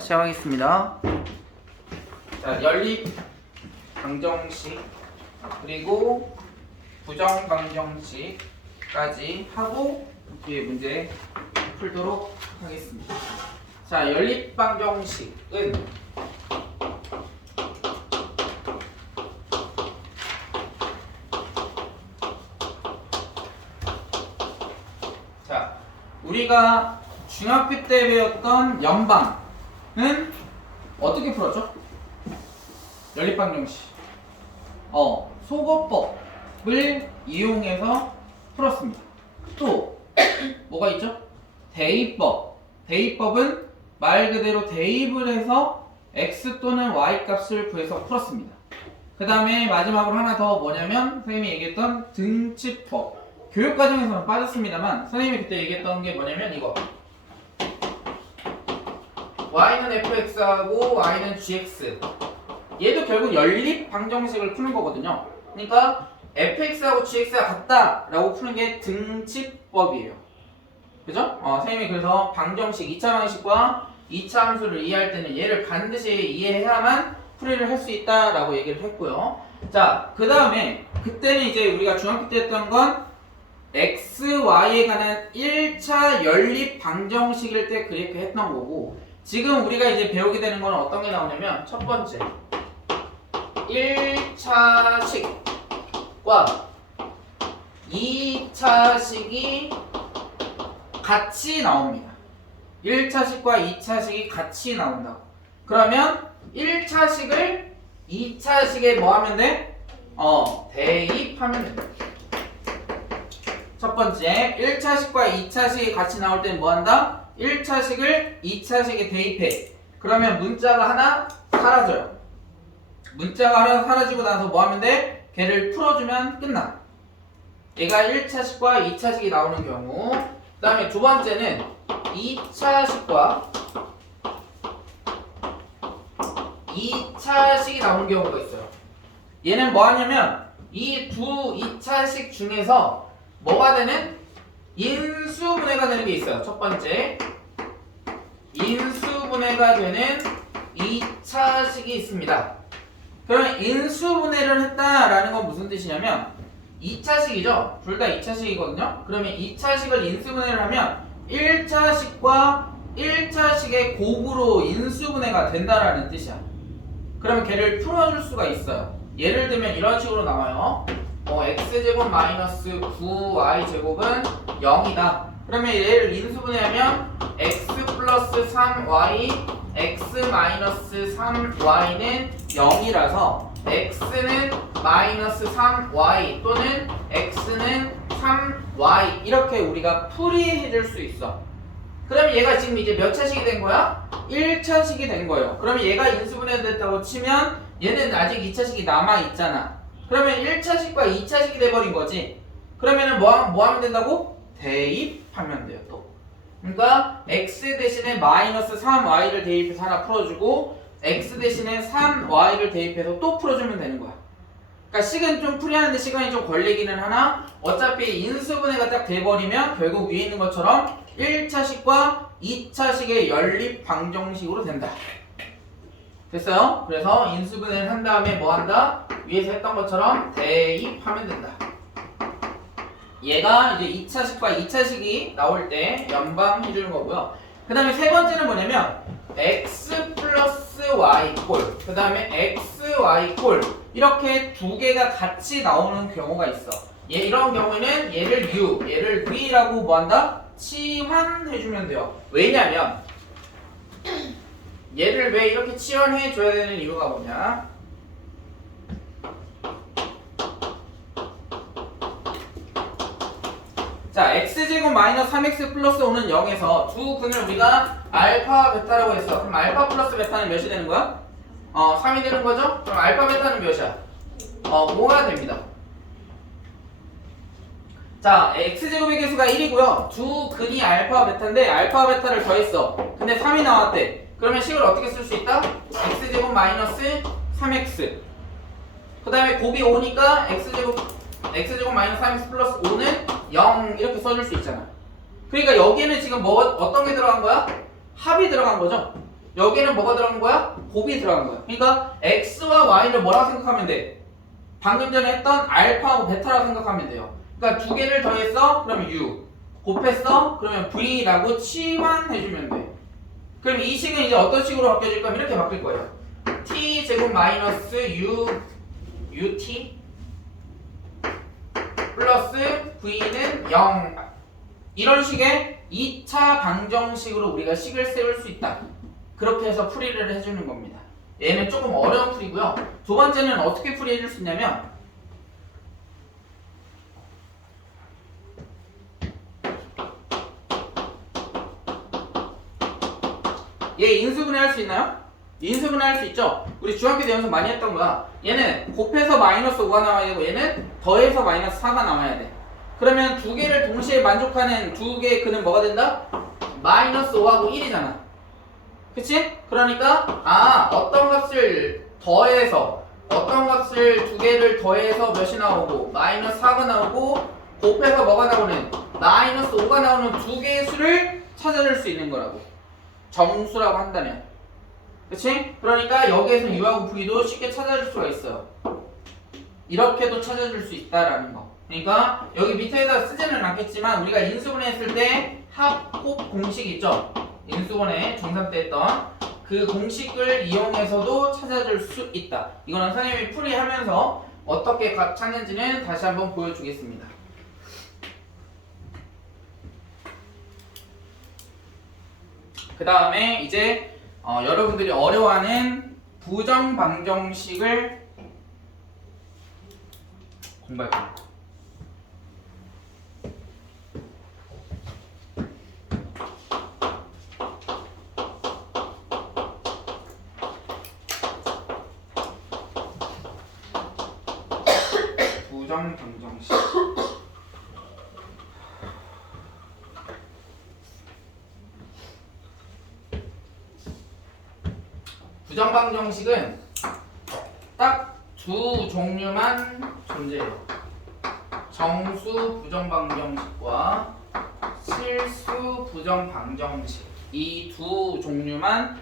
시작하겠습니다. 자, 연립 방정식 그리고 부정 방정식까지 하고 뒤에 문제 풀도록 하겠습니다. 자, 연립 방정식은 자, 우리가 중학교 때 배웠던 연방은 어떻게 풀었죠? 연립방정식 소거법을 이용해서 풀었습니다. 또 뭐가 있죠? 대입법은 말 그대로 대입을 해서 x 또는 y 값을 구해서 풀었습니다. 그 다음에 마지막으로 하나 더 뭐냐면 선생님이 얘기했던 등치법. 교육과정에서는 빠졌습니다만 선생님이 그때 얘기했던 게 뭐냐면 이거 y는 fx하고 y는 gx, 얘도 결국 연립 방정식을 푸는 거거든요. 그러니까 fx하고 gx가 같다라고 푸는 게 등치법이에요. 그죠? 선생님이 그래서 방정식 2차 방식과 2차 함수를 이해할 때는 얘를 반드시 이해해야만 풀이를 할 수 있다라고 얘기를 했고요. 자, 그 다음에 그때는 이제 우리가 중학교 때 했던 건 x, y에 관한 1차 연립 방정식일 때 그렇게 했던 거고, 지금 우리가 이제 배우게 되는 건 어떤 게 나오냐면 첫 번째 1차식과 2차식이 같이 나옵니다. 1차식과 2차식이 같이 나온다고. 그러면 1차식을 2차식에 뭐 하면 돼? 대입하면 된다. 첫 번째 1차식과 2차식이 같이 나올 땐 뭐 한다? 1차식을 2차식에 대입해. 그러면 문자가 하나 사라져요. 문자가 하나 사라지고 나서 뭐 하면 돼? 걔를 풀어주면 끝나. 얘가 1차식과 2차식이 나오는 경우. 그 다음에 두 번째는 2차식이 나오는 경우가 있어요. 얘는 뭐 하냐면 이 두 2차식 중에서 뭐가 되는? 인수분해가 되는 게 있어요. 첫 번째 인수분해가 되는 2차식이 있습니다. 그러면 인수분해를 했다라는 건 무슨 뜻이냐면 2차식이죠. 둘 다 2차식이거든요. 그러면 2차식을 인수분해를 하면 1차식과 1차식의 곱으로 인수분해가 된다라는 뜻이야. 그러면 걔를 풀어줄 수가 있어요. 예를 들면 이런 식으로 나와요. x제곱 마이너스 9y제곱은 0이다. 그러면 얘를 인수분해하면 x 플러스 3y, x 마이너스 3y는 0이라서 x는 마이너스 3y 또는 x는 3y 이렇게 우리가 풀이해줄 수 있어. 그러면 얘가 지금 이제 몇 차식이 된 거야? 1차식이 된 거예요. 그러면 얘가 인수분해됐다고 치면 얘는 아직 2차식이 남아있잖아. 그러면 1차식과 2차식이 돼버린 거지. 그러면은 뭐 하면 된다고? 대입하면 돼요, 또. 그러니까 x 대신에 마이너스 3y를 대입해서 하나 풀어주고 x 대신에 3y를 대입해서 또 풀어주면 되는 거야. 그러니까 식은 좀 풀이하는데 시간이 좀 걸리기는 하나 어차피 인수분해가 딱 돼버리면 결국 위에 있는 것처럼 1차식과 2차식의 연립 방정식으로 된다. 됐어요? 그래서 인수분해를 한 다음에 뭐 한다? 위에서 했던 것처럼 대입하면 된다. 얘가 이제 2차식과 2차식이 나올 때 연방해 주는 거고요. 그 다음에 세 번째는 뭐냐면 x 플러스 y 꼴, 그 다음에 x, y 꼴 이렇게 두 개가 같이 나오는 경우가 있어. 이런 경우에는 얘를 u, 얘를 v라고 뭐 한다? 치환해주면 돼요. 왜냐면 얘를 왜 이렇게 치환해줘야 되는 이유가 뭐냐? 자, x제곱 마이너스 3x 플러스 5는 0에서 두 근을 우리가 알파, 베타라고 했어. 그럼 알파 플러스 베타는 몇이 되는 거야? 3이 되는 거죠? 그럼 알파, 베타는 몇이야? 5가 됩니다. 자, x제곱의 개수가 1이고요. 두 근이 알파, 베타인데 알파, 베타를 더했어. 근데 3이 나왔대. 그러면 식을 어떻게 쓸 수 있다? x제곱 마이너스 3x. 그 다음에 곱이 5니까 x제곱 마이너스 3x 플러스 5는 0 이렇게 써줄 수 있잖아. 그러니까 여기에는 지금 어떤 게 들어간 거야? 합이 들어간 거죠. 여기는 뭐가 들어간 거야? 곱이 들어간 거야. 그러니까 x와 y를 뭐라고 생각하면 돼? 방금 전에 했던 알파하고 베타라고 생각하면 돼요. 그러니까 두 개를 더했어? 그러면 u. 곱했어? 그러면 v라고 치환해주면 돼. 그럼 이 식은 이제 어떤 식으로 바뀌어질 거면 이렇게 바뀔 거예요. t 제곱 마이너스 ut 플러스 v는 0. 이런 식의 2차 방정식으로 우리가 식을 세울 수 있다. 그렇게 해서 풀이를 해주는 겁니다. 얘는 조금 어려운 풀이고요. 두 번째는 어떻게 풀이해줄 수 있냐면 얘 인수분해 할 수 있나요? 인수분해 할 수 있죠? 우리 중학교 때 연습 많이 했던 거야. 얘는 곱해서 마이너스 5가 나와야 되고 얘는 더해서 마이너스 4가 나와야 돼. 그러면 두 개를 동시에 만족하는 두 개의 근은 뭐가 된다? 마이너스 5하고 1이잖아. 그치? 그러니까 어떤 값을 더해서 어떤 값을 두 개를 더해서 몇이 나오고 마이너스 4가 나오고 곱해서 뭐가 나오는 마이너스 5가 나오는 두 개의 수를 찾아낼 수 있는 거라고. 정수라고 한다면. 그치? 그러니까 여기에서 u하고 v도 쉽게 찾아줄 수가 있어요. 이렇게도 찾아줄 수 있다라는 거. 그러니까 여기 밑에다 쓰지는 않겠지만 우리가 인수분해 했을 때 합곱 공식 있죠? 인수분해 중3 때 했던 그 공식을 이용해서도 찾아줄 수 있다. 이거는 선생님이 풀이하면서 어떻게 찾는지는 다시 한번 보여주겠습니다. 그 다음에 이제 여러분들이 어려워하는 부정방정식을 공부할 겁니다. 부정방정식. 부정방정식은 딱 두 종류만 존재해요. 정수 부정방정식과 실수 부정방정식. 이 두 종류만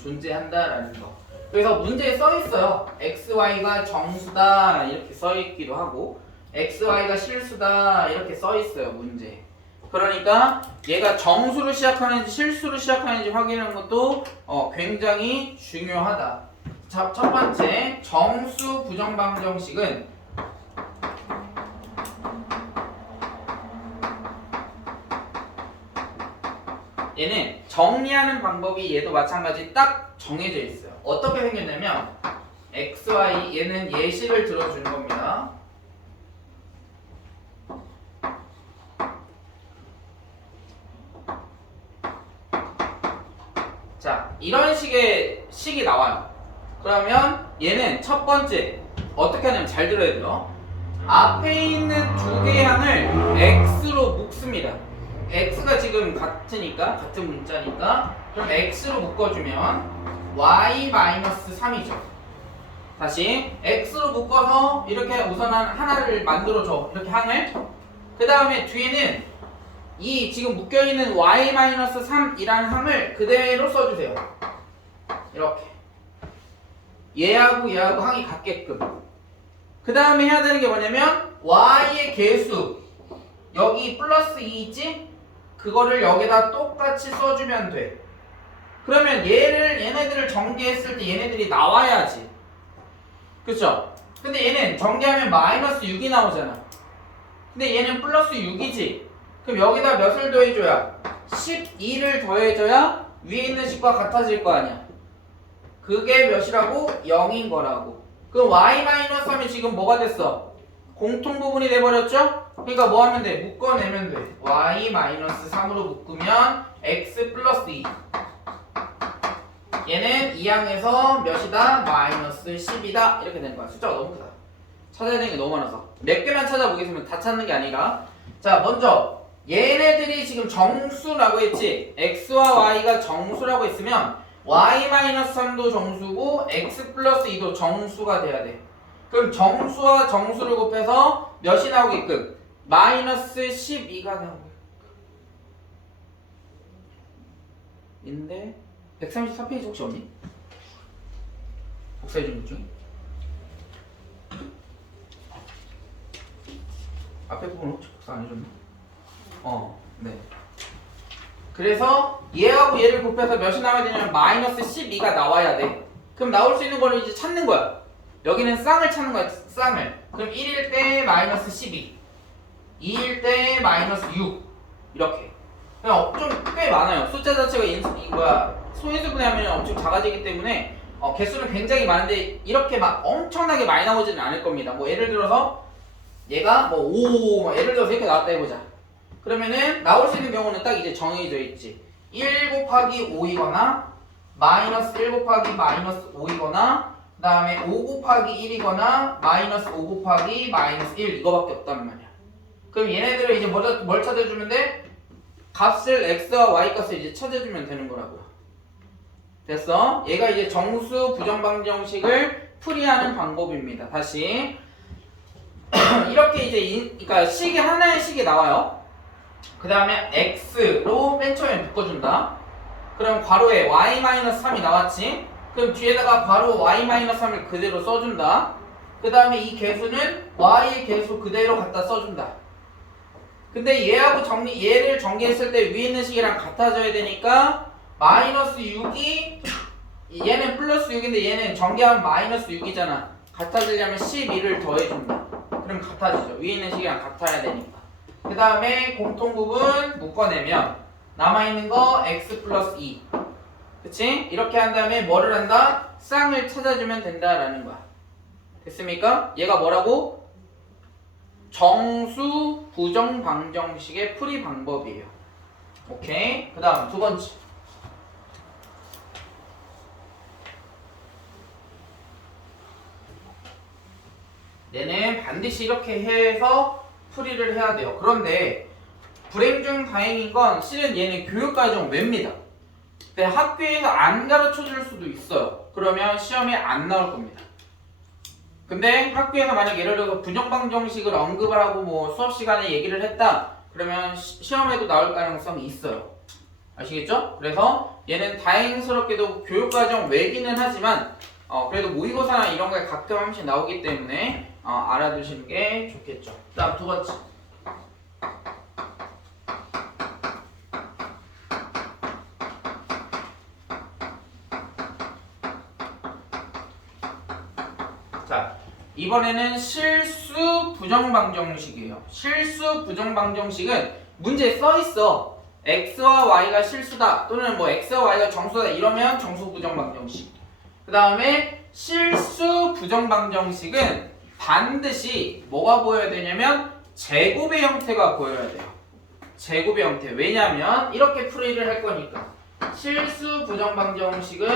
존재한다라는 거. 그래서 문제에 써 있어요. xy가 정수다 이렇게 써 있기도 하고 xy가 실수다 이렇게 써 있어요. 문제. 그러니까 얘가 정수로 시작하는지 실수로 시작하는지 확인하는 것도 굉장히 중요하다. 자, 첫 번째 정수 부정방정식은 얘는 정리하는 방법이 얘도 마찬가지 딱 정해져 있어요. 어떻게 생겼냐면 xy 얘는 예식을 들어주는 겁니다. 자, 이런 식의 식이 나와요. 그러면 얘는 첫 번째 어떻게 하냐면 잘 들어야 돼요. 앞에 있는 두 개의 항을 x로 묶습니다. x가 지금 같은 문자니까 그럼 x로 묶어주면 y-3이죠. 다시 x로 묶어서 이렇게 우선 하나를 만들어줘. 이렇게 항을. 그 다음에 뒤에는 이 지금 묶여있는 y-3이라는 항을 그대로 써주세요. 이렇게 얘하고 얘하고 항이 같게끔. 그 다음에 해야 되는 게 뭐냐면 y의 개수 여기 플러스 2 있지? 그거를 여기다 똑같이 써주면 돼. 그러면 얘네들을 전개했을 때 얘네들이 나와야지. 그쵸? 근데 얘는 전개하면 마이너스 6이 나오잖아. 근데 얘는 플러스 6이지. 그럼 여기다 몇을 더해줘야? 12를 더해줘야 위에 있는 식과 같아질 거 아니야. 그게 몇이라고? 0인 거라고. 그럼 y-3이 지금 뭐가 됐어? 공통 부분이 돼버렸죠? 그러니까 뭐 하면 돼? 묶어내면 돼. y-3으로 묶으면 x 플러스 2. 얘는 2항에서 몇이다? 마이너스 10이다. 이렇게 되는 거야. 숫자가 너무 크다. 찾아야 되는 게 너무 많아서. 몇 개만 찾아보겠으면 다 찾는 게 아니라. 자, 먼저 얘네들이 지금 정수라고 했지. x와 y가 정수라고 했으면 y-3도 정수고 x 플러스 2도 정수가 돼야 돼. 그럼 정수와 정수를 곱해서 몇이 나오게끔? 마이너스 12가 나오게끔. 인데 134페이지 혹시 없니? 복사해준 것 중에? 앞에 부분 혹시 복사 안 해줬나? 네. 그래서 얘하고 얘를 곱해서 몇이 나와야 되냐면 마이너스 12가 나와야 돼. 그럼 나올 수 있는 거를 이제 찾는 거야. 여기는 쌍을 찾는 거야, 쌍을. 그럼 1일 때 마이너스 12, 2일 때 마이너스 6 이렇게. 그냥 좀 꽤 많아요. 숫자 자체가 소인수분해 하면 엄청 작아지기 때문에 개수는 굉장히 많은데 이렇게 막 엄청나게 많이 나오지는 않을 겁니다. 뭐 예를 들어서 얘가 뭐 5, 예를 들어서 이렇게 나왔다 해보자. 그러면은 나올 수 있는 경우는 딱 이제 정해져 있지. 1 곱하기 5이거나 마이너스 1 곱하기 마이너스 5이거나 그 다음에 5 곱하기 1이거나 마이너스 5 곱하기 마이너스 1 이거밖에 없단 말이야. 그럼 얘네들을 이제 뭘 찾아주면 돼? 값을 x와 y 값을 이제 찾아주면 되는 거라고요. 됐어? 얘가 이제 정수 부정방정식을 풀이하는 방법입니다. 다시 이렇게 이제 그러니까 식이 하나의 식이 나와요. 그 다음에 x로 맨 처음에 묶어준다. 그럼 괄호에 y-3이 나왔지? 그럼 뒤에다가 바로 y-3을 그대로 써준다. 그 다음에 이 개수는 y의 개수 그대로 갖다 써준다. 근데 얘를 정리했을 때 위에 있는 식이랑 같아져야 되니까 마이너스 6이 얘는 플러스 6인데 얘는 정리하면 마이너스 6이잖아. 같아지려면 12를 더해준다. 그럼 같아지죠. 위에 있는 식이랑 같아야 되니까. 그 다음에 공통부분 묶어내면 남아있는 거 x 플러스 2. 그치? 이렇게 한 다음에 뭐를 한다? 쌍을 찾아주면 된다라는 거야. 됐습니까? 얘가 뭐라고? 정수 부정방정식의 풀이 방법이에요. 오케이? 그 다음 두 번째. 얘는 반드시 이렇게 해서 풀이를 해야 돼요. 그런데 불행 중 다행인 건 실은 얘는 교육과정 외입니다. 근데 학교에서 안 가르쳐 줄 수도 있어요. 그러면 시험에 안 나올 겁니다. 근데 학교에서 만약 예를 들어서 부정방정식을 언급을 하고 뭐 수업 시간에 얘기를 했다. 그러면 시험에도 나올 가능성이 있어요. 아시겠죠? 그래서 얘는 다행스럽게도 교육과정 외기는 하지만 그래도 모의고사나 이런 거에 가끔 한 번씩 나오기 때문에 알아두시는 게 좋겠죠. 다음 두 번째. 자, 이번에는 실수 부정방정식이에요. 실수 부정방정식은 문제에 써있어. x와 y가 실수다 또는 뭐 x와 y가 정수다 이러면 정수 부정방정식. 그 다음에 실수 부정방정식은 반드시 뭐가 보여야 되냐면 제곱의 형태가 보여야 돼요. 제곱의 형태. 왜냐면 이렇게 풀이를 할 거니까. 실수 부정방정식은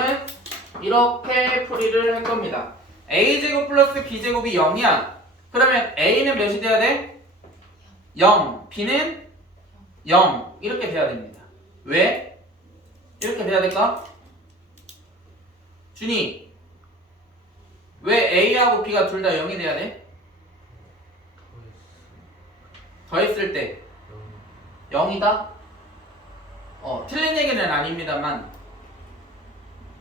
이렇게 풀이를 할 겁니다. a제곱 플러스 b제곱이 0이야. 그러면 a는 몇이 돼야 돼? 0. b는 0. 이렇게 돼야 됩니다. 왜? 이렇게 돼야 될까? 준이, 왜 a하고 b가 둘 다 0이 돼야 돼? 더했을 때 0이다? 틀린 얘기는 아닙니다만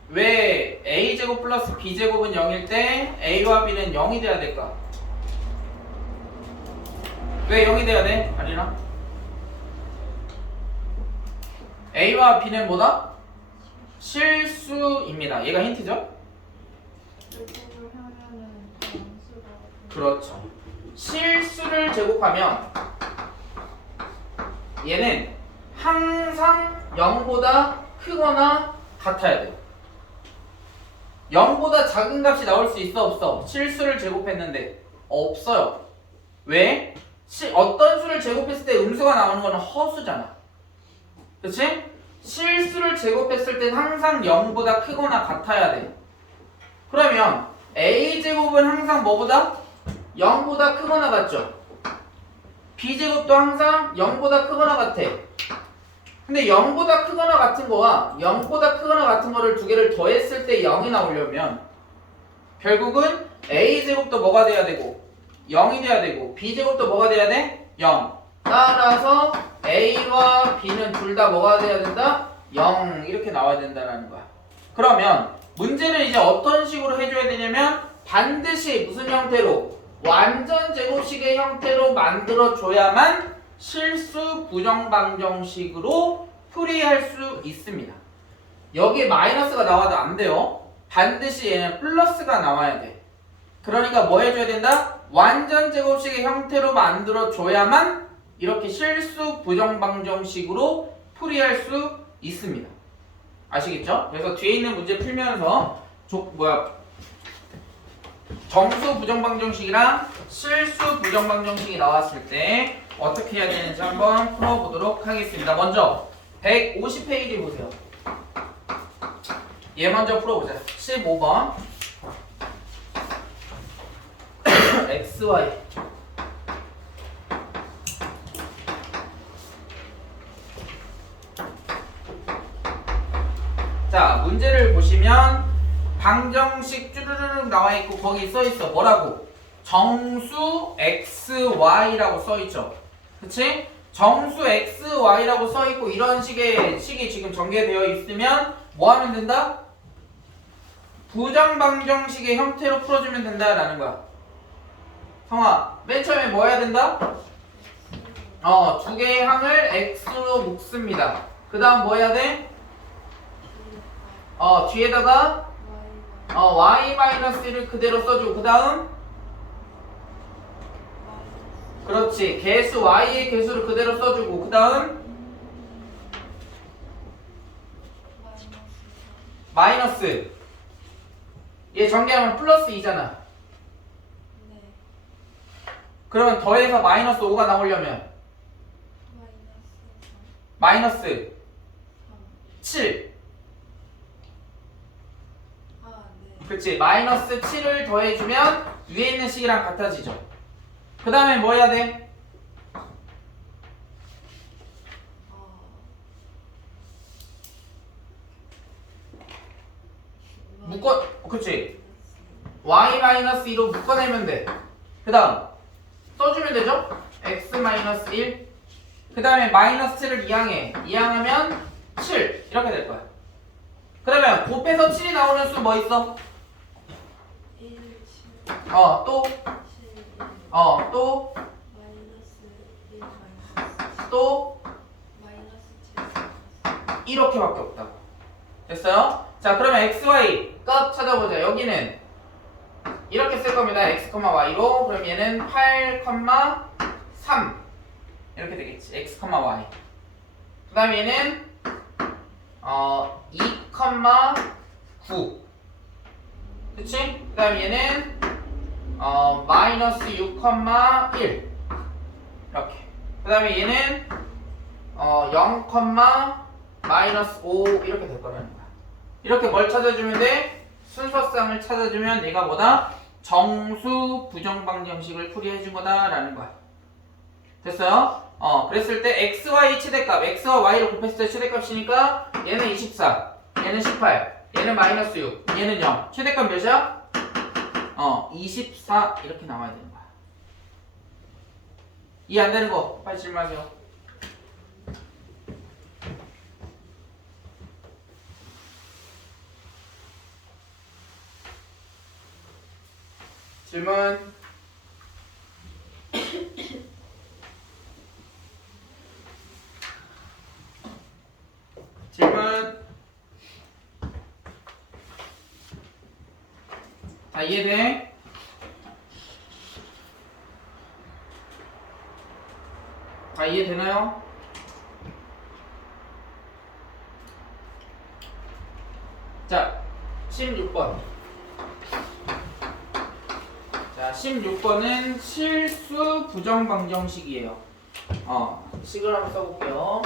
왜 a제곱 플러스 b제곱은 0일 때 a와 b는 0이 돼야 될까? 왜 0이 돼야 돼? 아리나? a와 b는 뭐다? 실수입니다. 얘가 힌트죠? 그렇죠. 실수를 제곱하면 얘는 항상 0보다 크거나 같아야 돼요. 0보다 작은 값이 나올 수 있어 없어? 실수를 제곱했는데 없어요. 왜? 어떤 수를 제곱했을 때 음수가 나오는 거는 허수잖아. 그치? 실수를 제곱했을 땐 항상 0보다 크거나 같아야 돼. 그러면 a제곱은 항상 뭐보다? 0보다 크거나 같죠? b제곱도 항상 0보다 크거나 같아. 근데 0보다 크거나 같은 거와 0보다 크거나 같은 거를 두 개를 더했을 때 0이 나오려면 결국은 a제곱도 뭐가 돼야 되고 0이 돼야 되고 b제곱도 뭐가 돼야 돼? 0. 따라서 a와 b는 둘 다 뭐가 돼야 된다? 0 이렇게 나와야 된다는 거야. 그러면 문제를 이제 어떤 식으로 해줘야 되냐면 반드시 무슨 형태로? 완전 제곱식의 형태로 만들어줘야만 실수 부정방정식으로 풀이할 수 있습니다. 여기에 마이너스가 나와도 안 돼요. 반드시 얘는 플러스가 나와야 돼. 그러니까 뭐 해줘야 된다? 완전 제곱식의 형태로 만들어줘야만 이렇게 실수 부정방정식으로 풀이할 수 있습니다. 아시겠죠? 그래서 뒤에 있는 문제 풀면서 정수 부정방정식이랑 실수 부정방정식이 나왔을 때 어떻게 해야 되는지 한번 풀어보도록 하겠습니다. 먼저 150페이지 보세요. 얘 먼저 풀어보자. 15번 XY 자, 문제를 보시면 방정식 쭈르르륵 나와 있고 거기 써 있어. 뭐라고? 정수 XY라고 써 있죠. 그치? 정수 XY라고 써 있고 이런 식의 식이 지금 전개되어 있으면 뭐 하면 된다? 부정방정식의 형태로 풀어주면 된다라는 거야. 성아, 맨 처음에 뭐 해야 된다? 두 개의 항을 X로 묶습니다. 그 다음 뭐 해야 돼? 뒤에다가 Y-1을 그대로 써주고 그 다음 그렇지 개수 Y의 개수를 그대로 써주고 그 다음 마이너스 얘 전개하면 플러스 2잖아. 그러면 더해서 마이너스 5가 나오려면 마이너스 7 그치 마이너스 7을 더해주면 위에 있는 식이랑 같아지죠. 그 다음에 뭐 해야 돼? 그치 y-2로 묶어내면 돼. 그 다음 써주면 되죠? x-1 그 다음에 마이너스 7을 이항하면 7 이렇게 될 거야. 그러면 곱해서 7이 나오는 수 뭐 있어? 또 이렇게밖에 없다고. 됐어요? 자, 그러면 xy 값 찾아보자. 여기는 이렇게 쓸 겁니다. x, y로. 그럼 얘는 8, 3 이렇게 되겠지. x, y. 그 다음에 얘는 2, 9 그치? 그 다음에 얘는 마이너스 6, 1 이렇게. 그 다음에 얘는 0, 마이너스 5 이렇게 될 거라는 거야. 이렇게 뭘 찾아주면 돼? 순서쌍을 찾아주면 얘가 뭐다? 정수 부정방정식을 풀이해 준 거다라는 거야. 됐어요? 그랬을 때 xy 최대값, x와 y를 곱했을 때 최대값이니까 얘는 24, 얘는 18, 얘는 마이너스 6, 얘는 0. 최대값 몇이야? 24 이렇게 나와야 되는 거야. 이해 안 되는 거 빨리 질문하세요. 질문. 질문. 다 이해돼? 다 이해되나요? 자, 16번. 자, 16번은 실수 부정방정식이에요. 식을 한번 써볼게요.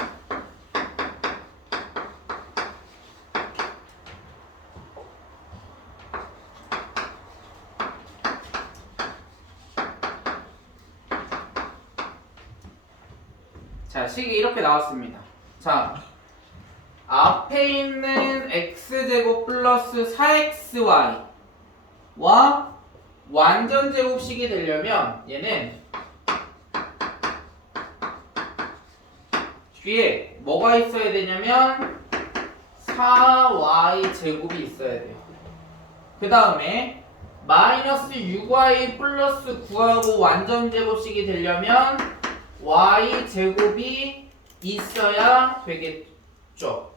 자, 식이 이렇게 나왔습니다. 자, 앞에 있는 x제곱 플러스 4xy와 완전 제곱식이 되려면 얘는 뒤에 뭐가 있어야 되냐면 4y 제곱이 있어야 돼요. 그 다음에 마이너스 6y 플러스 9하고 완전 제곱식이 되려면 y 제곱이 있어야 되겠죠.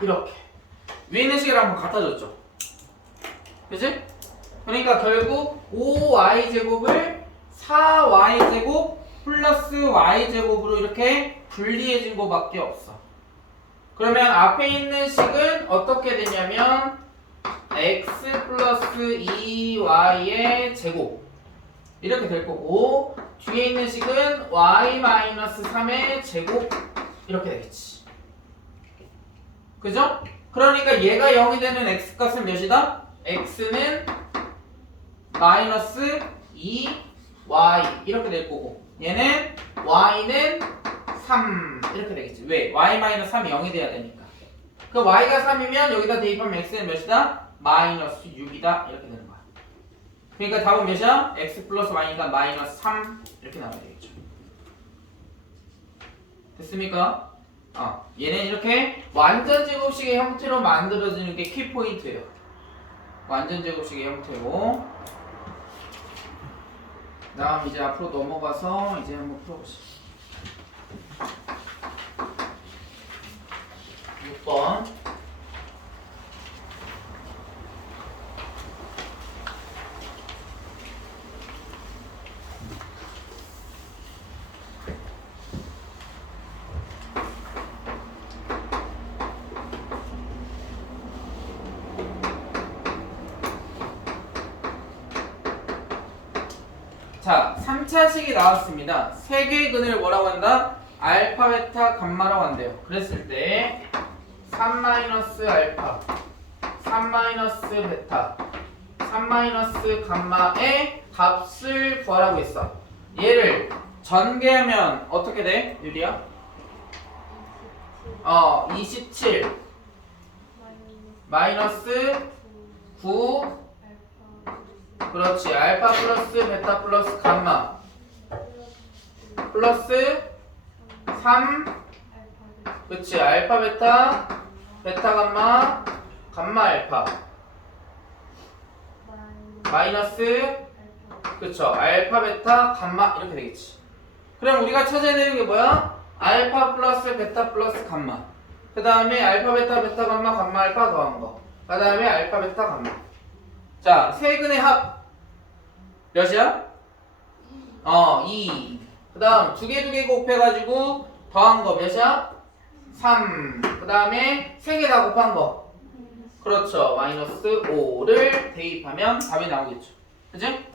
이렇게 위에 있는 식이랑 한번 같아졌죠. 그치? 그러니까 결국 5y제곱을 4y제곱 플러스 y제곱으로 이렇게 분리해진 거밖에 없어. 그러면 앞에 있는 식은 어떻게 되냐면 x 플러스 2y의 제곱 이렇게 될 거고, 뒤에 있는 식은 y 마이너스 3의 제곱 이렇게 되겠지. 그죠? 그러니까 얘가 0이 되는 x값은 몇이다? x는 마이너스 2y 이렇게 될 거고, 얘는 y는 3 이렇게 되겠지. 왜? y 마이너스 3이 0이 돼야 되니까. 그 y가 3이면 여기다 대입하면 x는 몇이다? 마이너스 6이다 이렇게 되는 거야. 그러니까 답은 몇이야? x 플러스 y니까 마이너스 3 이렇게 나와야 되겠죠. 됐습니까? 얘는 이렇게 완전 제곱식의 형태로 만들어지는 게 키포인트예요. 완전 제곱식의 형태로. 다음 이제 앞으로 넘어가서 이제 한번 풀어보시죠. 6번. 자, 3차식이 나왔습니다. 세 개의 근을 뭐라고 한다? 알파, 베타, 감마라고 한대요. 그랬을 때 3 마이너스 알파, 3 마이너스 베타, 3 마이너스 감마의 값을 구하라고 했어. 얘를 전개하면 어떻게 돼? 유리야? 27 마이너스 9 그렇지. 알파 플러스 베타 플러스 감마 플러스 3 그렇지. 알파 베타 베타 감마 감마 알파 마이너스 그렇죠. 알파 베타 감마 이렇게 되겠지. 그럼 우리가 찾아야 되는 게 뭐야? 알파 플러스 베타 플러스 감마, 그 다음에 알파 베타 베타 감마 감마 알파 더한 거, 그 다음에 알파 베타 감마. 자, 세 근의 합 몇이야? 2. 그 다음 두 개 곱해가지고 더한 거 몇이야? 3. 그 다음에 세 개 다 곱한 거 그렇죠. 마이너스 5를 대입하면 답이 나오겠죠. 그치?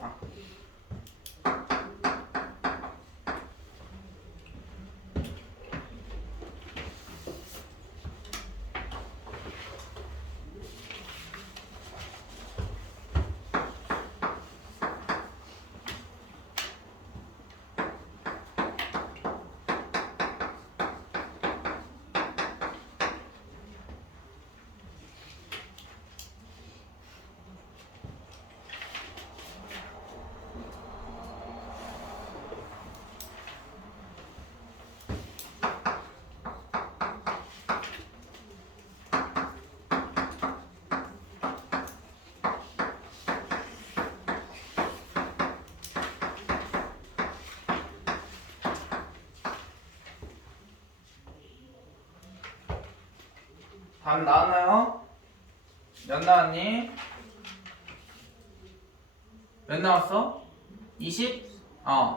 답 나왔나요? 몇 나왔니? 몇 나왔어?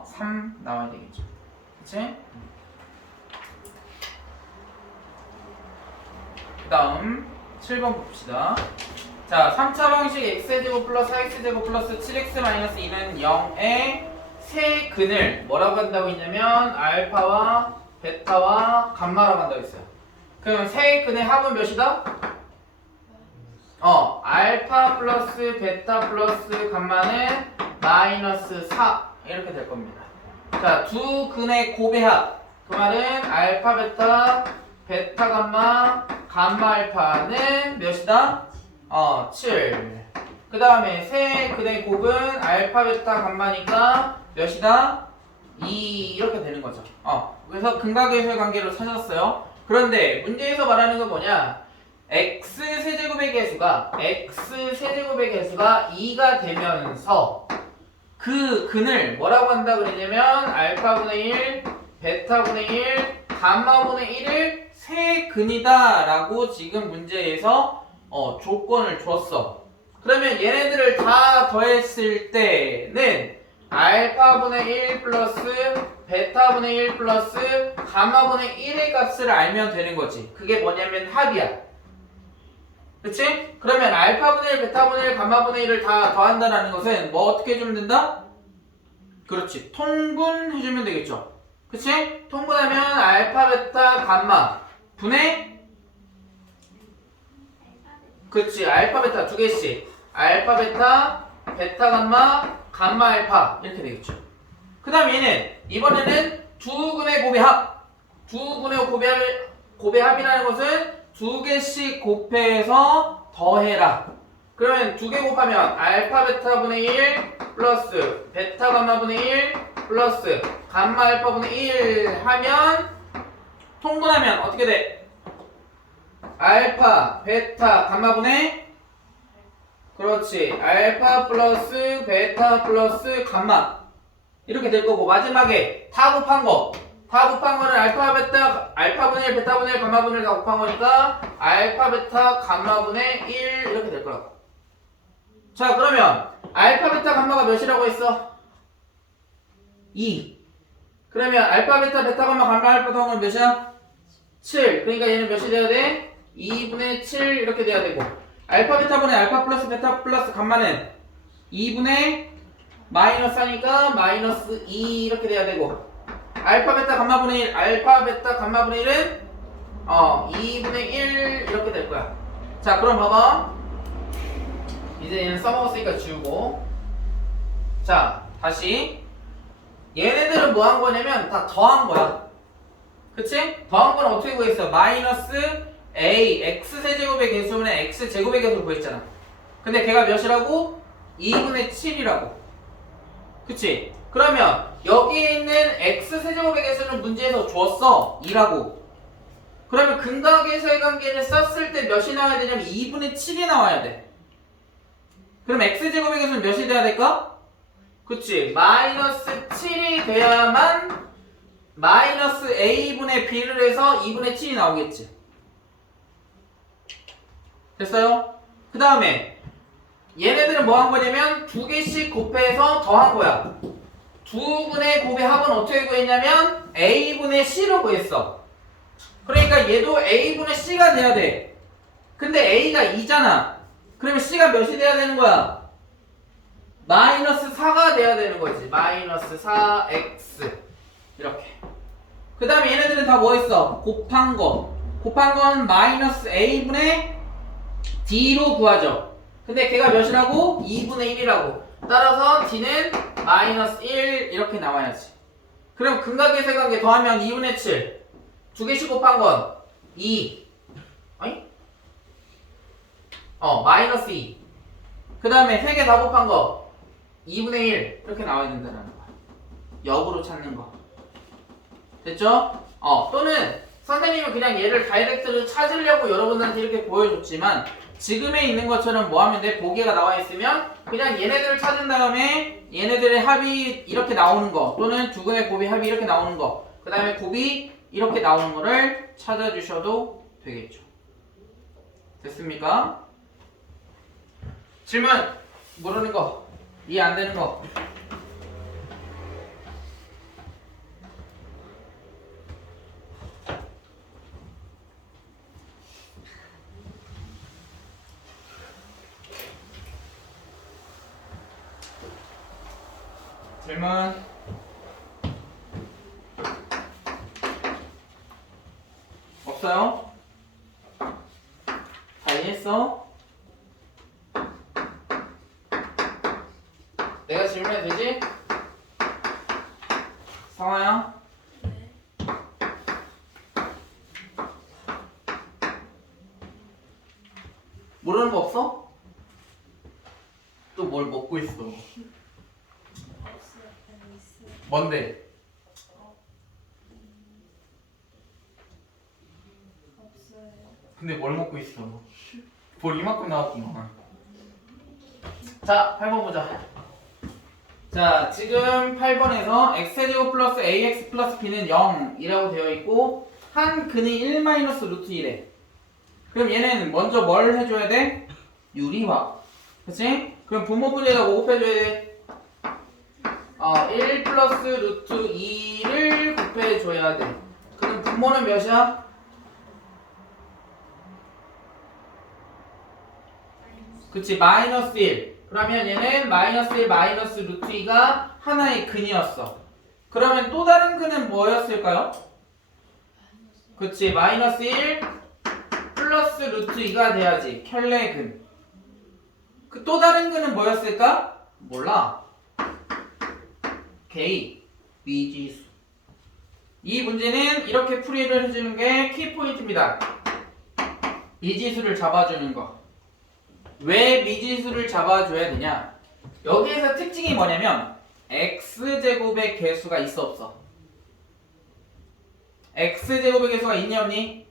3 나와야 되겠죠. 그치? 그 다음 7번 봅시다. 자, 3차 방식 x제곱 플러스 4x제곱 플러스 7x-2는 0의 세 근을 뭐라고 한다고 했냐면 알파와 베타와 감마라고 한다고 했어요. 그럼 세 근의 합은 몇이다? 알파 플러스 베타 플러스 감마는 마이너스 4 이렇게 될 겁니다. 자, 두 근의 곱의 합, 그 말은 알파 베타 베타 감마 감마 알파는 몇이다? 7. 그 다음에 세 근의 곱은 알파 베타 감마니까 몇이다? 2 이렇게 되는 거죠. 그래서 근각계수의 관계로 찾았어요. 그런데 문제에서 말하는 건 뭐냐? x 세제곱의 개수가 2가 되면서 그 근을 뭐라고 한다 그러냐면 알파분의 1, 베타분의 1, 감마분의 1을 세 근이다 라고 지금 문제에서 조건을 줬어. 그러면 얘네들을 다 더했을 때는 알파분의 1 플러스 베타분의 1 플러스 감마분의 1의 값을 알면 되는 거지. 그게 뭐냐면 합이야. 그치? 그러면 알파분의 1, 베타분의 1, 감마분의 1을 다 더한다는 것은 뭐 어떻게 해주면 된다? 그렇지. 통분해주면 되겠죠. 그치? 통분하면 알파, 베타, 감마 분의 그치. 알파, 베타 두 개씩. 알파, 베타, 베타, 감마, 감마, 알파 이렇게 되겠죠. 그 다음 얘는 이번에는 두 근의 곱의 합. 두 근의 곱의 합이라는 것은 두 개씩 곱해서 더해라. 그러면 두 개 곱하면 알파 베타분의 1 플러스 베타 감마분의 1 플러스 감마 알파분의 1 하면 통분하면 어떻게 돼? 알파 베타 감마분의 그렇지. 알파 플러스 베타 플러스 감마 이렇게 될 거고 마지막에 다 곱한 거는 알파분의 1, 베타분의 1, 감마분의 1 다 곱한 거니까 알파, 베타, 감마분의 1 이렇게 될 거라고. 자, 그러면 알파, 베타, 감마가 몇이라고 했어? 2. 그러면 알파, 베타, 베타, 감마, 감마, 알파 더하면 몇이야? 7. 그러니까 얘는 몇이 돼야 돼? 2분의 7 이렇게 돼야 되고 알파, 베타분의 알파 플러스 베타 플러스 감마는 2분의 마이너스 하니까 마이너스 2 이렇게 돼야 되고 알파 베타 감마분의 1 알파 베타 감마분의 1은 2분의 1 이렇게 될 거야. 자 그럼 봐봐. 이제 얘는 써먹었으니까 지우고 자 다시 얘네들은 뭐 한 거냐면 다 더한 거야. 그치? 더한 건 어떻게 구했어? 마이너스 a x세제곱의 개수분의 x제곱의 개수를 구했잖아. 근데 걔가 몇이라고? 2분의 7이라고. 그치? 그러면 여기에 있는 x세제곱의 개수는 문제에서 줬어 2라고. 그러면 근각에서의 관계를 썼을 때 몇이 나와야 되냐면 2분의 7이 나와야 돼. 그럼 x제곱의 개수는 몇이 돼야 될까? 그치? 마이너스 7이 돼야만 마이너스 a분의 b를 해서 2분의 7이 나오겠지. 됐어요? 그 다음에 얘네들은 뭐 한 거냐면 두 개씩 곱해서 더한 거야. 두 분의 곱의 합은 어떻게 구했냐면 a분의 c로 구했어. 그러니까 얘도 a분의 c가 돼야 돼. 근데 a가 2잖아. 그러면 c가 몇이 돼야 되는 거야? 마이너스 4가 돼야 되는 거지. 마이너스 4x 이렇게. 그 다음에 얘네들은 다 뭐 했어? 곱한 건 마이너스 a분의 d로 구하죠. 근데 걔가 몇이라고? 2분의 1이라고. 따라서 d는 마이너스 1 이렇게 나와야지. 그럼 근각의 관계 더하면 2분의 7. 두 개씩 곱한 건 2. 아니? 마이너스 2. 그 다음에 세 개 다 곱한 거 2분의 1 이렇게 나와야 된다는 거야. 역으로 찾는 거. 됐죠? 또는 선생님은 그냥 얘를 다이렉트로 찾으려고 여러분들한테 이렇게 보여줬지만 지금에 있는 것처럼 뭐 하면 돼? 보기가 나와 있으면 그냥 얘네들을 찾은 다음에 얘네들의 합이 이렇게 나오는 거 또는 두 근의 곱의 합이 이렇게 나오는 거 그 다음에 곱이 이렇게 나오는 거를 찾아주셔도 되겠죠. 됐습니까? 질문! 모르는 거 이해 안 되는 거 질문 없어요? 다 이해했어? 내가 질문해도 되지? 성화야? 또 뭘 먹고 있어. 없어요. 아니 있어요. 뭔데? 없어요. 근데 뭘 먹고 있어? 볼 이만큼 나왔구만. 자, 8번 보자. 자, 지금 8번에서 x제곱 플러스 ax 플러스 b는 0이라고 되어 있고 한 근이 1 마이너스 루트 1에 그럼 얘는 먼저 뭘 해줘야 돼? 유리화. 그치? 그럼 분모분리에다 뭐 곱해줘야 돼? 1 플러스 루트 2를 곱해줘야 돼. 그럼 분모는 몇이야? 그치, 마이너스 1. 그러면 얘는 마이너스 1 마이너스 루트 2가 하나의 근이었어. 그러면 또 다른 근은 뭐였을까요? 그치, 마이너스 1 플러스 루트 2가 돼야지. 켤레근. 그 또 다른 근은 뭐였을까? 몰라. K, 미지수. 이 문제는 이렇게 풀이를 해주는 게 키포인트입니다. 미지수를 잡아주는 거. 왜 미지수를 잡아줘야 되냐? 여기에서 특징이 뭐냐면 x제곱의 개수가 있어 없어? x제곱의 개수가 있니 없니?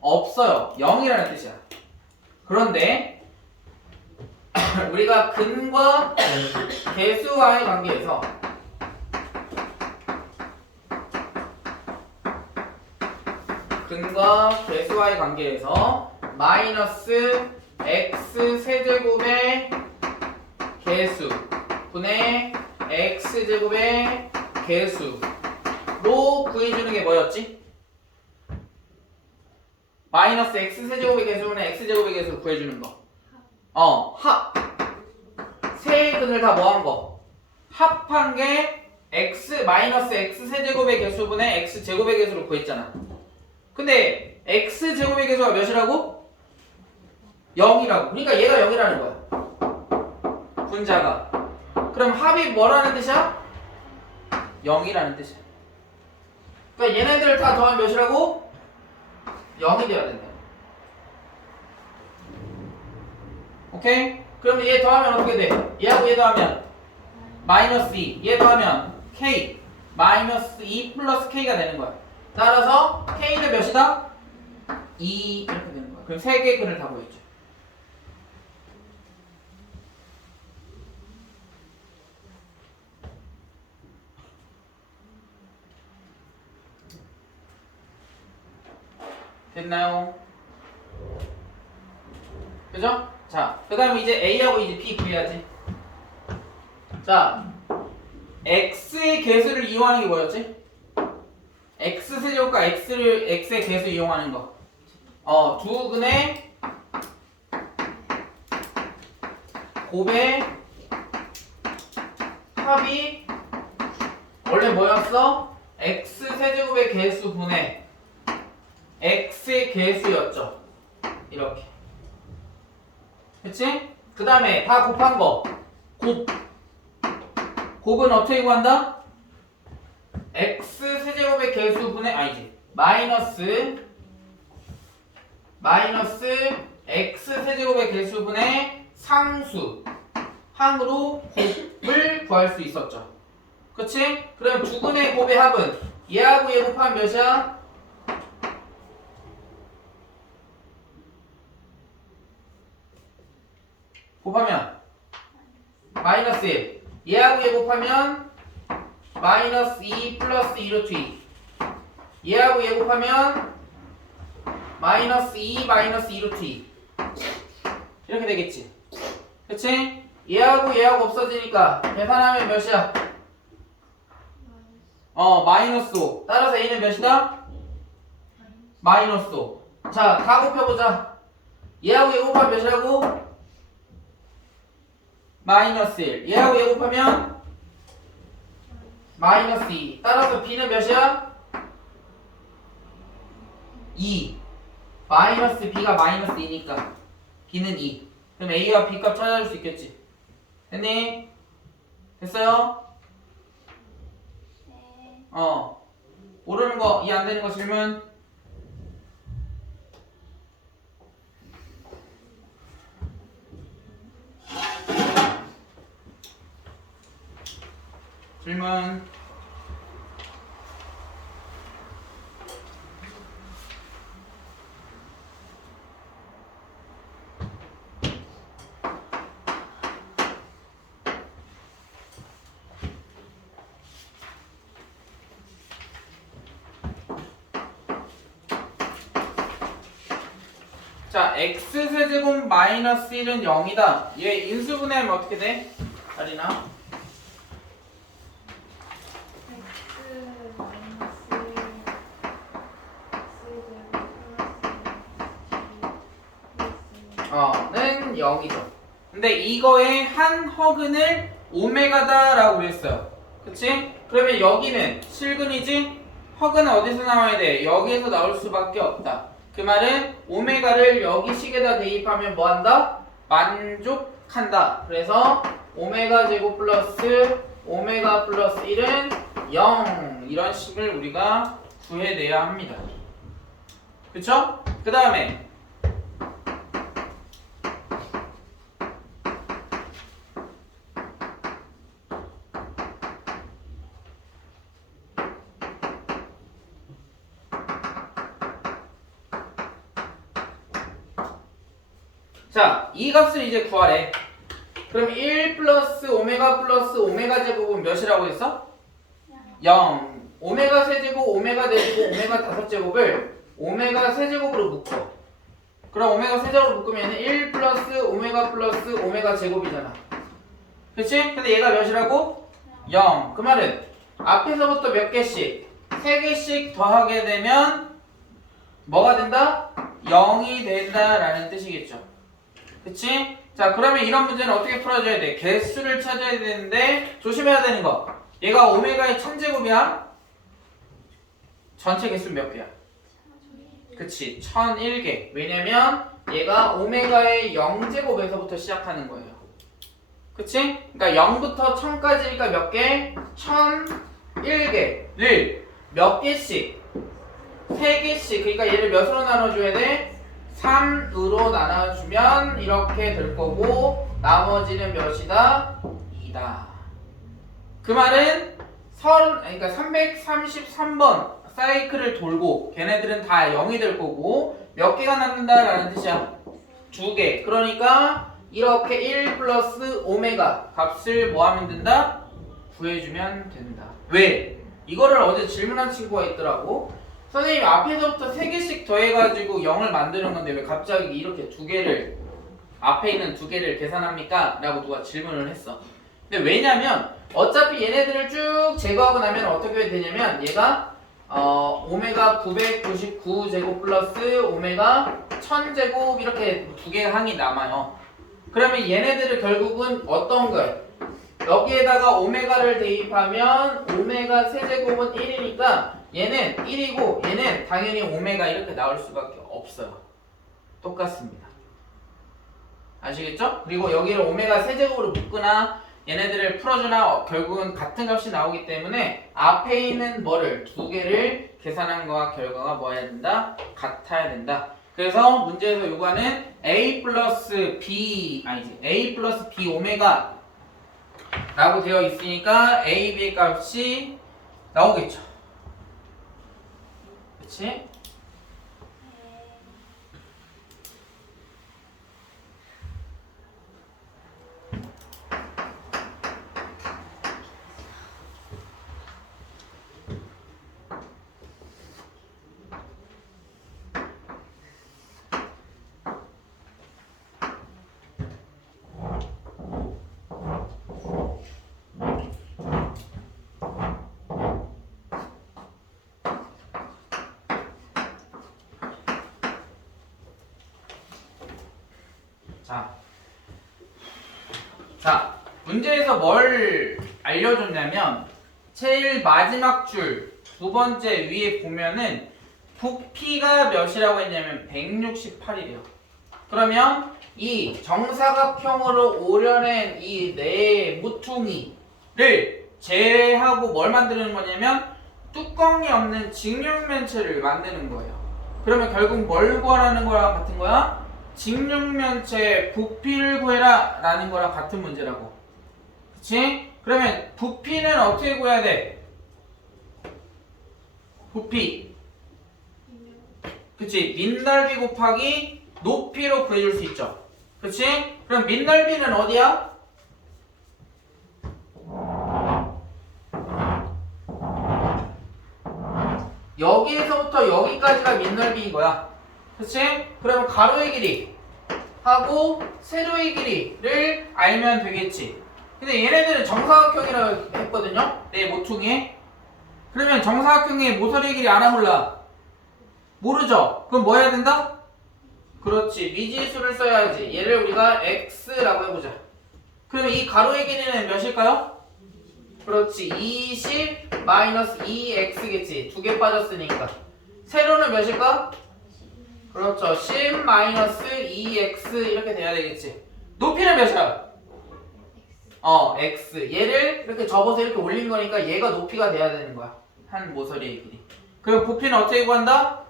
없어요. 0이라는 뜻이야. 그런데 우리가 근과 개수와의 관계에서 근과 개수와의 관계에서 마이너스 x 세제곱의 개수 분의 x 제곱의 개수로 구해주는 게 뭐였지? 마이너스 x 세제곱의 개수분의 x 제곱의 개수를 구해주는 거. 합. 세 근을 다 뭐 한 거? 합한 게 x 마이너스 x 세제곱의 개수분의 x 제곱의 개수를 구했잖아. 근데 x 제곱의 개수가 몇이라고? 0이라고. 그러니까 얘가 0이라는 거야. 분자가. 그럼 합이 뭐라는 뜻이야? 0이라는 뜻이야. 그러니까 얘네들을 다 더하면 몇이라고? 0이 되어야 된다. 오케이? 그럼 얘 더하면 어떻게 돼? 얘하고 얘 더하면 마이너스 2. 얘 더하면 k 마이너스 2 플러스 k가 되는 거야. 따라서 k는 몇이다? 2 이렇게 되는 거야. 그럼 세 개의 근을 다 보였죠. 됐나요? 그죠? 자, 그 다음에 이제 A하고 이제 B 구해야지. 자, X의 개수를 이용하는 게 뭐였지? X 세제곱과 X의 개수 이용하는 거. 두 근의 곱의 합이 원래 뭐였어? X 세제곱의 개수 분의 X의 개수였죠. 이렇게. 그치? 그 다음에 다 곱한 거. 곱은 어떻게 구한다? X 세제곱의 개수분의 아니지. 마이너스 X 세제곱의 개수분의 상수 항으로 곱을 구할 수 있었죠. 그치? 그럼 두 근의 곱의 합은 얘하고 얘 곱하면 몇이야? 곱하면 마이너스 1. 얘하고 얘 곱하면 마이너스 2 플러스 2 루트 2. 얘하고 얘 곱하면 마이너스 2 마이너스 2 루트 2. 이렇게 되겠지. 그치? 얘하고 얘하고 없어지니까 계산하면 몇이야? 마이너스 5. 따라서 A는 몇이다? 마이너스 5. 자, 다 곱해보자. 얘하고 얘 곱하면 몇이라고? 마이너스 1. 얘하고 얘 곱하면 마이너스 2. 따라서 B는 몇이야? 2. 마이너스 B가 마이너스 2니까 B는 2. 그럼 A와 B 값 찾아줄 수 있겠지. 됐니? 됐어요? 네. 모르는 거, 이해 안 되는 거 질문? 질문. 자, x세제곱 마이너스 1은 0이다. 얘 인수분해하면 어떻게 돼? 아리나? 는 0이죠. 근데 이거의 한 허근을 오메가다 라고 그랬어요. 그치? 그러면 여기는 실근이지? 허근은 어디서 나와야 돼? 여기에서 나올 수밖에 없다. 그 말은 오메가를 여기 식에다 대입하면 뭐한다? 만족한다. 그래서 오메가 제곱 플러스 오메가 플러스 1은 0 이런 식을 우리가 구해내야 합니다. 그쵸? 그 다음에 자, 이 값을 이제 구하래. 그럼 1 플러스 오메가 제곱은 몇이라고 했어? 0. 오메가 세제곱, 오메가 네제곱, 오메가 다섯 제곱을 오메가 세제곱으로 묶어. 그럼 오메가 세제곱으로 묶으면 1 플러스 오메가 제곱이잖아. 그치? 근데 얘가 몇이라고? 0. 그 말은 앞에서부터 몇 개씩? 3개씩 더하게 되면 뭐가 된다? 0이 된다라는 뜻이겠죠. 그치? 자, 그러면 이런 문제는 어떻게 풀어줘야 돼? 개수를 찾아야 되는데 조심해야 되는 거. 얘가 오메가의 1000제곱이야? 전체 개수 몇 개야? 그치, 1001개. 왜냐면 얘가 오메가의 0제곱에서부터 시작하는 거예요. 그치? 그러니까 0부터 1000까지니까 몇 개? 1001개를 몇 개씩? 3개씩. 그러니까 얘를 몇으로 나눠줘야 돼? 3으로 나눠주면 이렇게 될 거고 나머지는 몇이다? 2다. 그 말은 그러니까 333번 사이클을 돌고 걔네들은 다 0이 될 거고 몇 개가 남는다라는 뜻이야? 2개. 그러니까 이렇게 1 플러스 오메가 값을 뭐 하면 된다? 구해주면 된다. 왜? 이거를 어제 질문한 친구가 있더라고. 선생님 앞에서부터 3개씩 더해가지고 0을 만드는 건데 왜 갑자기 이렇게 2개를 앞에 있는 2개를 계산합니까? 라고 누가 질문을 했어. 근데 왜냐면 어차피 얘네들을 쭉 제거하고 나면 어떻게 되냐면 얘가 오메가 999제곱 플러스 오메가 1000제곱 이렇게 2개의 항이 남아요. 그러면 얘네들을 결국은 어떤 거예요? 여기에다가 오메가를 대입하면 오메가 세제곱은 1이니까 얘는 1이고 얘는 당연히 오메가 이렇게 나올 수밖에 없어요. 똑같습니다. 아시겠죠? 그리고 여기를 오메가 세제곱으로 묶거나 얘네들을 풀어주나 결국은 같은 값이 나오기 때문에 앞에 있는 뭐를 2개를 계산한 거와 결과가 뭐 해야 된다? 같아야 된다. 그래서 문제에서 요구하는 a 플러스 b 오메가 라고 되어 있으니까 a, b의 값이 나오겠죠. 그치? 자, 문제에서 뭘 알려줬냐면 제일 마지막 줄 두 번째 위에 보면은 부피가 몇이라고 했냐면 168이래요. 그러면 이 정사각형으로 오려낸 이 네 모퉁이를 제하고 뭘 만드는 거냐면 뚜껑이 없는 직육면체를 만드는 거예요. 그러면 결국 뭘 구하라는 거랑 같은 거야? 직육면체 부피를 구해라 라는 거랑 같은 문제라고. 그치? 그러면 부피는 어떻게 구해야 돼? 부피. 그치? 밑넓이 곱하기 높이로 구해줄 수 있죠. 그치? 그럼 밑넓이는 어디야? 여기에서부터 여기까지가 밑넓이인 거야. 그치? 그러면 가로의 길이 하고 세로의 길이를 알면 되겠지. 근데 얘네들은 정사각형이라고 했거든요. 내 모퉁이에. 그러면 정사각형의 모서리 길이 알아 몰라? 모르죠? 그럼 뭐 해야 된다? 그렇지. 미지수를 써야지. 얘를 우리가 x라고 해보자. 그러면 이 가로의 길이는 몇일까요? 그렇지. 20 마이너스 2x겠지. 두 개 빠졌으니까. 세로는 몇일까? 그렇죠. 10 마이너스 2x 이렇게 돼야 되겠지. 높이는 몇이야? x. 얘를 이렇게 접어서 이렇게 올린 거니까 얘가 높이가 돼야 되는 거야. 한 모서리의 길이. 그럼 부피는 어떻게 구한다?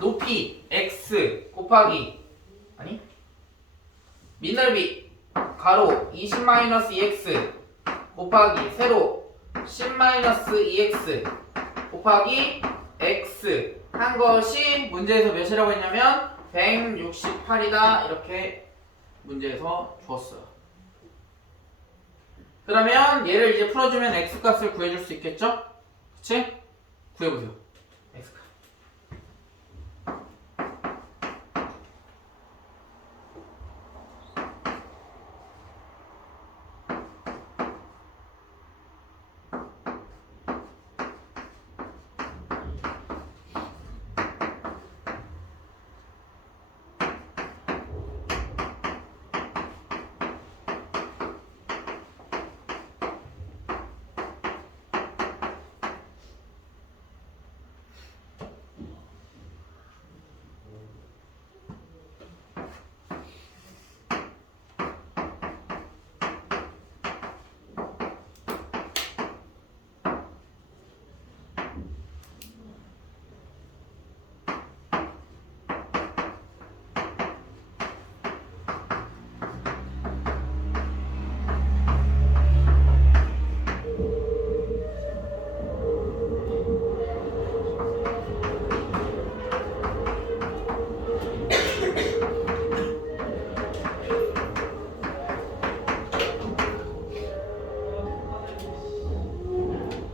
높이 x 곱하기 밑넓이 가로 20-2x 곱하기 세로 10-2x 곱하기 x 한 것이 문제에서 몇이라고 했냐면 168이다 이렇게 문제에서 줬어요. 그러면 얘를 이제 풀어주면 x 값을 구해줄 수 있겠죠? 그치? 구해보세요. x 값.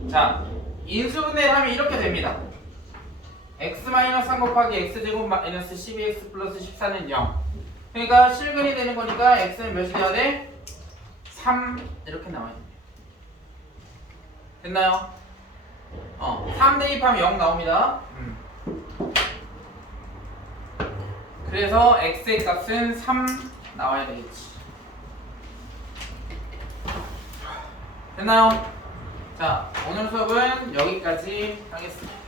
자, 인수분해를 하면 이렇게 됩니다. x-3 곱하기 x제곱 마이너스 12x 플러스 14는 0. 그러니까 실근이 되는 거니까 x는 몇이 돼야 돼? 3 이렇게 나와야 돼요. 됐나요? 3 대입하면 0 나옵니다. 그래서 x의 값은 3 나와야 되겠지. 됐나요? 자, 오늘 수업은 여기까지 하겠습니다.